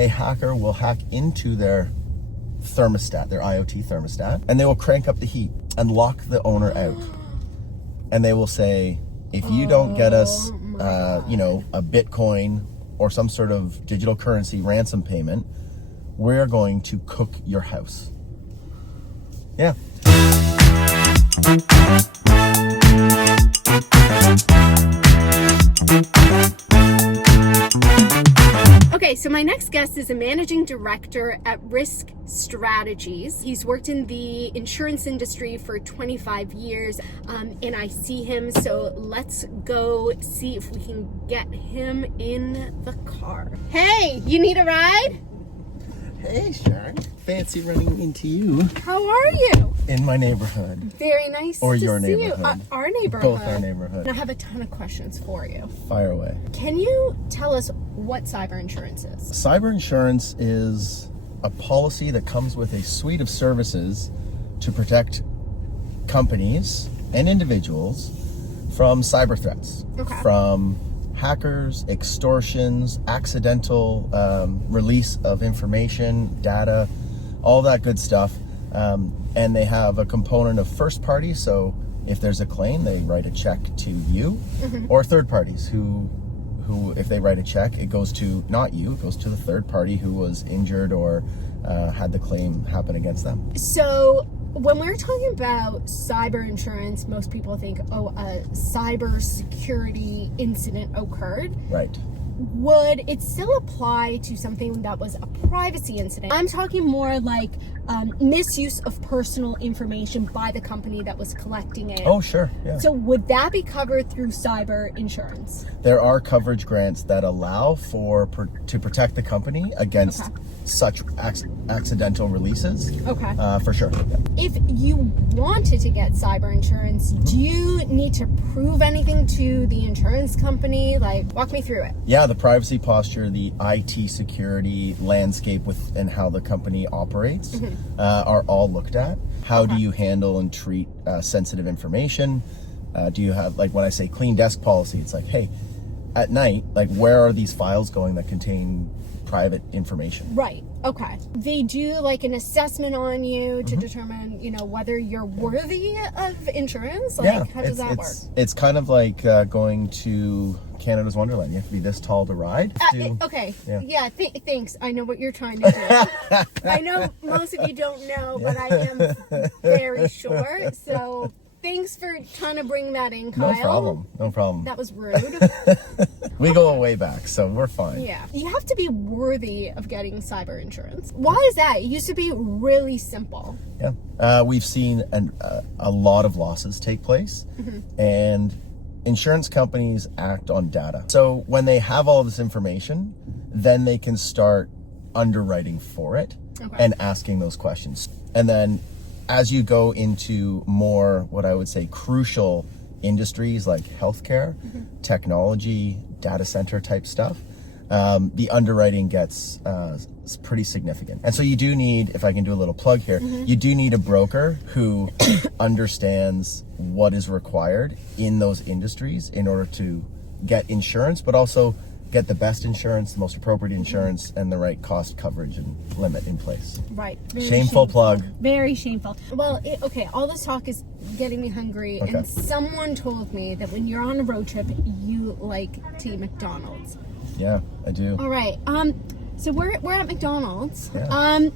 a hacker will hack into their thermostat, their IoT thermostat, and they will crank up the heat and lock the owner out. And they will say, if you don't get us, a Bitcoin or some sort of digital currency ransom payment, we're going to cook your house. Yeah. Okay, so my next guest is a managing director at Risk Strategies. He's worked in the insurance industry for 25 years, and I see him, so let's go see if we can get him in the car. Hey, you need a ride? Hey, Sharon. Fancy running into you. How are you? In my neighborhood. Very nice or to your see neighborhood. you. Our neighborhood. Both our neighborhood. And I have a ton of questions for you. Fire away. Can you tell us what cyber insurance is? Cyber insurance is a policy that comes with a suite of services to protect companies and individuals from cyber threats. Okay. From hackers, extortions, accidental release of information, data, all that good stuff. And they have a component of first party, so if there's a claim, they write a check to you, or third parties who if they write a check, it goes to not you, it goes to the third party who was injured or had the claim happen against them. So when we're talking about cyber insurance, most people think, a cyber security incident occurred. Right. Would it still apply to something that was a privacy incident? I'm talking more like misuse of personal information by the company that was collecting it. Oh, sure. Yeah. So would that be covered through cyber insurance? There are coverage grants that allow to protect the company against such accidental releases. Okay. For sure. Yeah. If you wanted to get cyber insurance, do you need to prove anything to the insurance company? Like, walk me through it. Yeah, the privacy posture, the IT security landscape and how the company operates are all looked at. How do you handle and treat sensitive information? Do you have, like when I say clean desk policy, it's like, hey, at night, like where are these files going that contain private information? Right. Okay. They do like an assessment on you to determine, whether you're worthy of insurance. Like, how does that work? It's kind of like going to Canada's Wonderland. You have to be this tall to ride. Okay. Yeah. Thanks. I know what you're trying to do. I know most of you don't know, but I am very short. So thanks for trying to bring that in, Kyle. No problem. That was rude. We go way back, so we're fine. Yeah. You have to be worthy of getting cyber insurance. Why is that? It used to be really simple. Yeah. We've seen a lot of losses take place, and insurance companies act on data. So when they have all this information, then they can start underwriting for it and asking those questions. And then as you go into more, what I would say, crucial industries like healthcare, technology, data center type stuff, the underwriting gets pretty significant. And so you do need, if I can do a little plug here, you do need a broker who understands what is required in those industries in order to get insurance, but also get the best insurance, the most appropriate insurance, and the right cost coverage and limit in place. Right. Shameful plug. Very shameful. Well, all this talk is getting me hungry, and someone told me that when you're on a road trip, you like to eat McDonald's. Yeah, I do. All right. So we're at McDonald's. Yeah.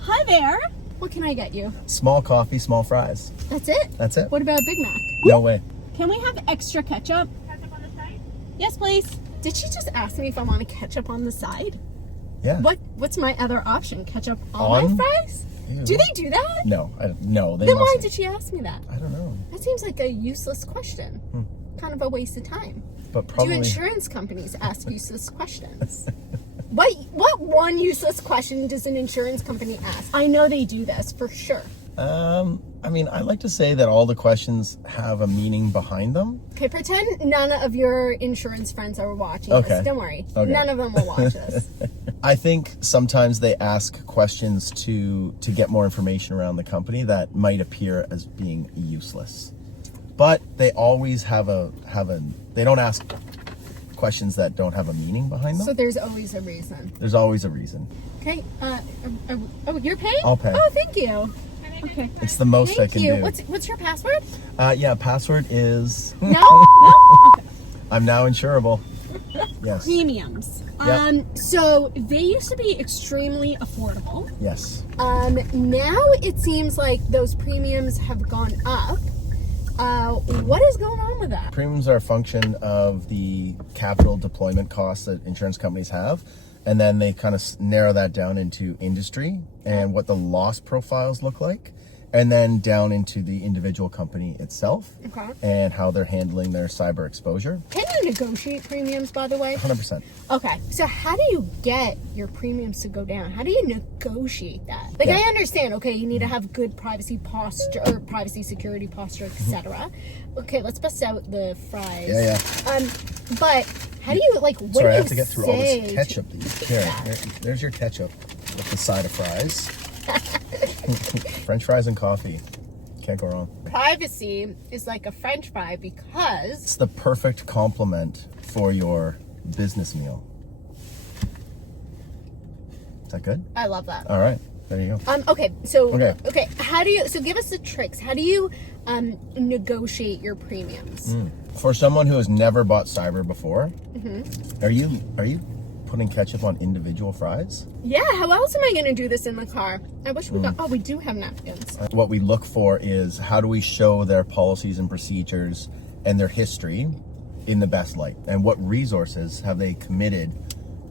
Hi there. What can I get you? Small coffee, small fries. That's it? That's it. What about a Big Mac? No way. Can we have extra ketchup? Ketchup on the side? Yes, please. Did she just ask me if I want a ketchup on the side? Yeah. What's my other option? Ketchup on my fries? Ew. Do they do that? No. No. Then why did she ask me that? I don't know. That seems like a useless question. Kind of a waste of time. But probably. Do insurance companies ask useless questions? What one useless question does an insurance company ask? I know they do this for sure. I mean, I like to say that all the questions have a meaning behind them. Okay, pretend none of your insurance friends are watching this. Don't worry. Okay. None of them will watch this. I think sometimes they ask questions to get more information around the company that might appear as being useless. But they always have they don't ask questions that don't have a meaning behind them. So there's always a reason. There's always a reason. Okay. Oh, you're paying? I'll pay. Oh, thank you. Okay. It's the most I Thank can you. do. What's your password? Yeah, password is... No? No? Okay. I'm now insurable. Yes. Premiums. Yep. So they used to be extremely affordable. Yes. Now it seems like those premiums have gone up. What is going on with that? Premiums are a function of the capital deployment costs that insurance companies have. And then they kind of narrow that down into industry and what the loss profiles look like. And then down into the individual company itself. Okay. And how they're handling their cyber exposure. Can you negotiate premiums, by the way? 100%. Okay, so how do you get your premiums to go down? How do you negotiate that? Like, Yeah. I understand, okay, you need to have good privacy posture, or privacy security posture, etc. Okay, let's bust out the fries. Yeah. But how do you, like, what Sorry, do I you have to get through all say this ketchup that you carry. There's your ketchup with the side of fries. French fries and coffee. Can't go wrong. Privacy is like a French fry because... It's the perfect complement for your business meal. Is that good? I love that. All right. There you go. Okay, how do you, so give us the tricks. How do you negotiate your premiums? For someone who has never bought cyber before, are you putting ketchup on individual fries? Yeah, how else am I going to do this in the car? I wish we got, we do have napkins. What we look for is how do we show their policies and procedures and their history in the best light? And what resources have they committed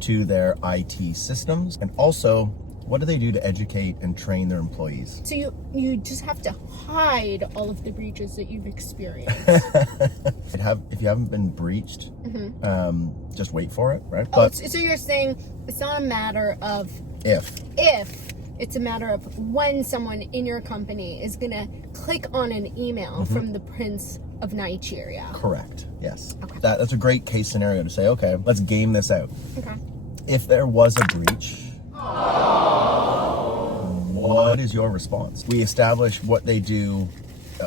to their IT systems? And also, what do they do to educate and train their employees? So you just have to hide all of the breaches that you've experienced. If you haven't been breached, just wait for it, right? Oh, so you're saying it's not a matter of if it's a matter of when someone in your company is gonna click on an email from the Prince of Nigeria. Correct. Yes. Okay. That's a great case scenario to say, okay, let's game this out. Okay. If there was a breach, what is your response? We establish what they do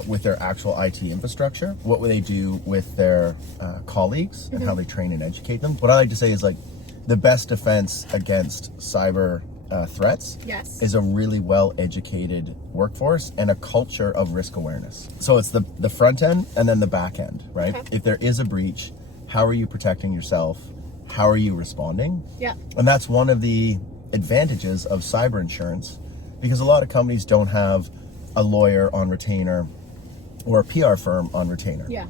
with their actual IT infrastructure, what would they do with their colleagues, and how they train and educate them. What I like to say is, like, the best defense against cyber threats is a really well-educated workforce and a culture of risk awareness. So it's the front end and then the back end, right? Okay. If there is a breach, how are you protecting yourself? How are you responding? Yeah. And that's one of the advantages of cyber insurance, because a lot of companies don't have a lawyer on retainer or a PR firm on retainer. Yeah.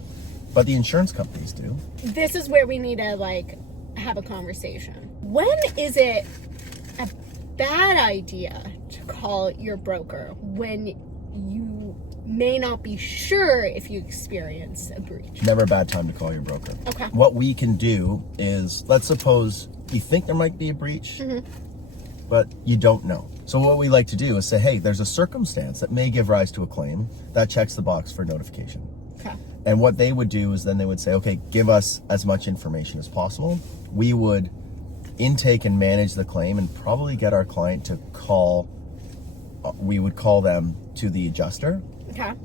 But the insurance companies do. This is where we need to, like, have a conversation. When is it a bad idea to call your broker when you may not be sure if you experienced a breach? Never a bad time to call your broker. Okay. What we can do is, let's suppose you think there might be a breach, but you don't know. So what we like to do is say, hey, there's a circumstance that may give rise to a claim. That checks the box for notification. Okay. And what they would do is then they would say, okay, give us as much information as possible. We would intake and manage the claim and probably get our client to call, we would call them to the adjuster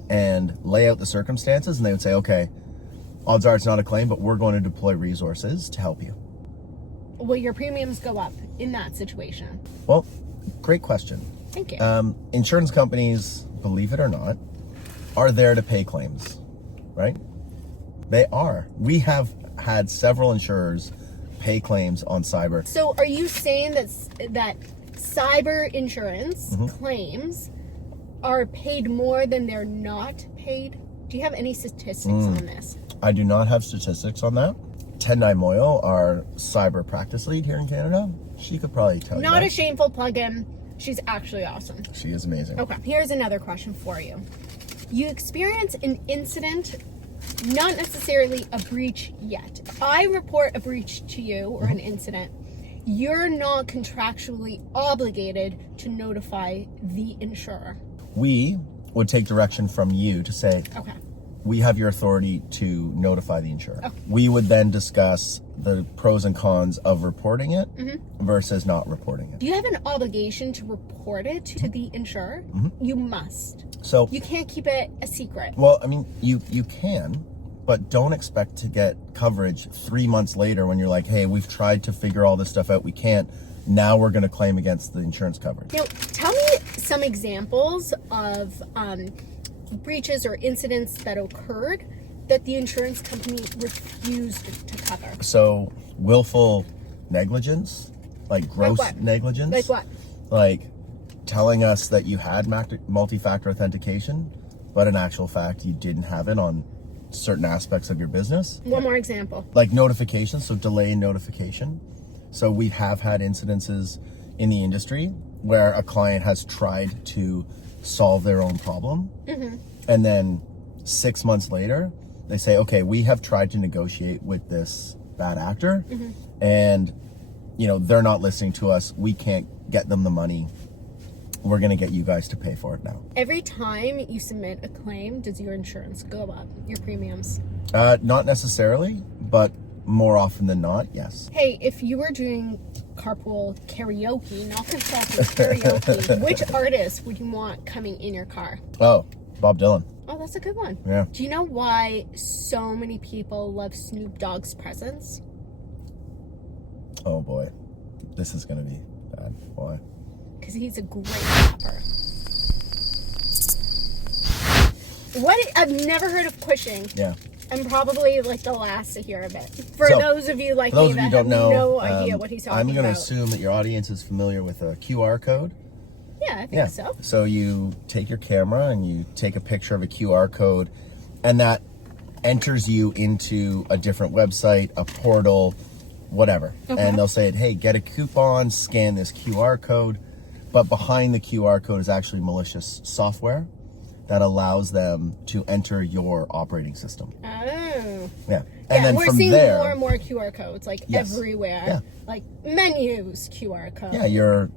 and lay out the circumstances, and they would say, okay, odds are it's not a claim, but we're going to deploy resources to help you. Will your premiums go up in that situation? Well, great question. Thank you. Insurance companies, believe it or not, are there to pay claims, right? They are. We have had several insurers pay claims on cyber. So are you saying that cyber insurance claims are paid more than they're not paid? Do you have any statistics on this? I do not have statistics on that. 109 Moyle, our cyber practice lead here in Canada, she could probably tell you. Not a shameful plug-in. She's actually awesome. She is amazing. Okay, here's another question for you. You experience an incident, not necessarily a breach yet. If I report a breach to you or an incident, you're not contractually obligated to notify the insurer. We would take direction from you to say, Okay. we have your authority to notify the insurer. Okay. We would then discuss the pros and cons of reporting it versus not reporting it. Do you have an obligation to report it to the insurer? You must. So You can't keep it a secret. well, I mean, you can, but don't expect to get coverage 3 months later when you're like, hey, we've tried to figure all this stuff out, we can't. Now we're going to claim against the insurance coverage. Now, tell me some examples of breaches or incidents that occurred that the insurance company refused to cover. So, willful negligence, like gross negligence. Like what? Like telling us that you had multi-factor authentication, but in actual fact, you didn't have it on certain aspects of your business. One more example. Like notification, so delay in notification. So we have had incidences in the industry where a client has tried to solve their own problem. And then 6 months later, they say, okay, we have tried to negotiate with this bad actor and, you know, they're not listening to us. We can't get them the money. We're going to get you guys to pay for it now. Every time you submit a claim, does your insurance go up, your premiums? Not necessarily, but more often than not, yes. Hey, if you were doing carpool karaoke, not consulting, karaoke, which artist would you want coming in your car? Oh, Bob Dylan. Oh, that's a good one. Yeah. Do you know why so many people love Snoop Dogg's presence? Oh boy, this is going to be bad. Why? Because he's a great rapper. I've never heard of quishing. Yeah. I'm probably like the last to hear of it. For So, those of you like For those me of you that who have don't know, no idea what he's talking I'm going to about. assume that your audience is familiar with a QR code. Yeah, I think so. So you take your camera and you take a picture of a QR code, and that enters you into a different website, a portal, whatever. Okay. And they'll say, hey, get a coupon, scan this QR code. But behind the QR code is actually malicious software that allows them to enter your operating system. Oh. Yeah. And then we're from seeing there, more and more QR codes, like Yes. everywhere. Yeah. Like menus QR code. yeah,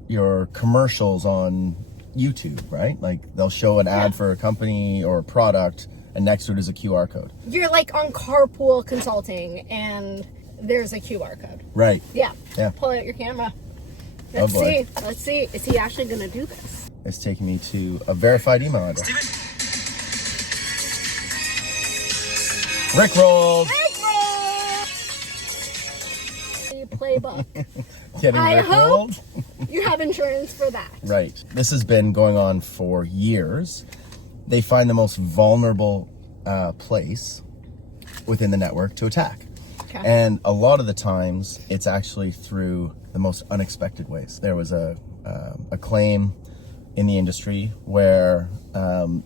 your commercials on YouTube, right? Like they'll show an ad for a company or a product, and next to it is a QR code. You're like on Carpool Consulting, and there's a QR code. Right. Yeah. Yeah. Pull out your camera. Oh, Let's boy. see. Let's see. Is he actually going to do this? It's taking me to a verified email address. Rickrolled. Playbook. Getting I hope Rickrolled. you have insurance for that. Right. This has been going on for years. They find the most vulnerable place within the network to attack. Okay. And a lot of the times, it's actually through the most unexpected ways. There was a claim in the industry where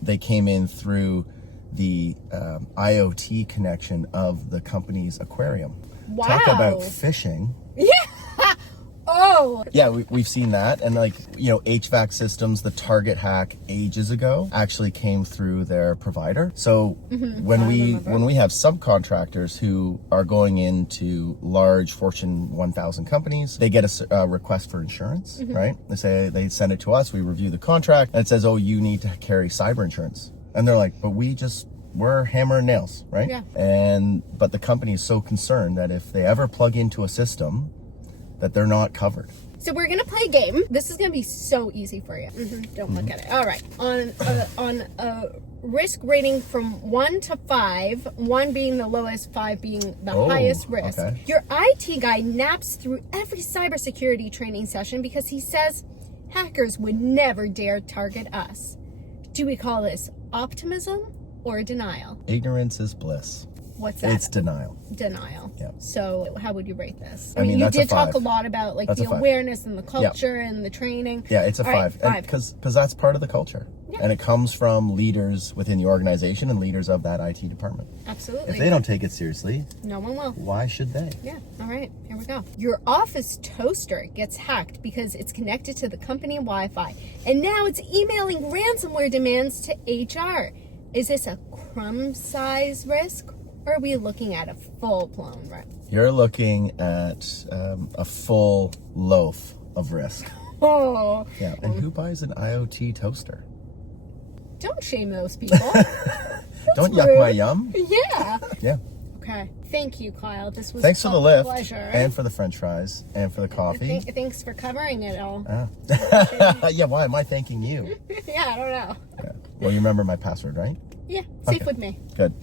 they came in through the IoT connection of the company's aquarium. Wow. Talk about phishing. Yeah. Oh. Yeah, we've seen that. And like, you know, HVAC systems, the Target hack ages ago actually came through their provider. So when we have subcontractors who are going into large Fortune 1000 companies, they get a request for insurance, right? They send it to us, we review the contract, and it says, oh, you need to carry cyber insurance. And they're like, but we're hammer and nails, right? Yeah. But the company is so concerned that if they ever plug into a system, that they're not covered. So we're gonna play a game. This is gonna be so easy for you. Don't look at it. All right. On a risk rating from 1 to 5, 1 being the lowest, 5 being the highest risk. Okay. Your IT guy naps through every cybersecurity training session because he says hackers would never dare target us. Do we call this optimism or denial? Ignorance is bliss. What's that? It's denial. Denial. Yeah. So how would you rate this? I mean, you that's a did talk 5. a lot about like That's the a 5. awareness and the culture and the training. Yeah, it's a All right, 5. Because that's part of the culture. Yeah. And it comes from leaders within the organization and leaders of that IT department. Absolutely. If they don't take it seriously, No one will. why should they? Yeah. All right. Here we go. Your office toaster gets hacked because it's connected to the company Wi-Fi, and now it's emailing ransomware demands to HR. Is this a crumb size risk, or are we looking at a full-blown risk? You're looking at a full loaf of risk. Oh. Yeah. And who buys an IoT toaster? Don't shame those people. Don't yuck rude. my yum. Yeah. Yeah. Okay. Thank you, Kyle. This was Thanks for a the lift pleasure. and for the French fries and for the coffee. Thanks for covering it all. Yeah, why am I thanking you? Yeah, I don't know. Yeah. Well, you remember my password, right? Yeah, safe Okay. with me. Good.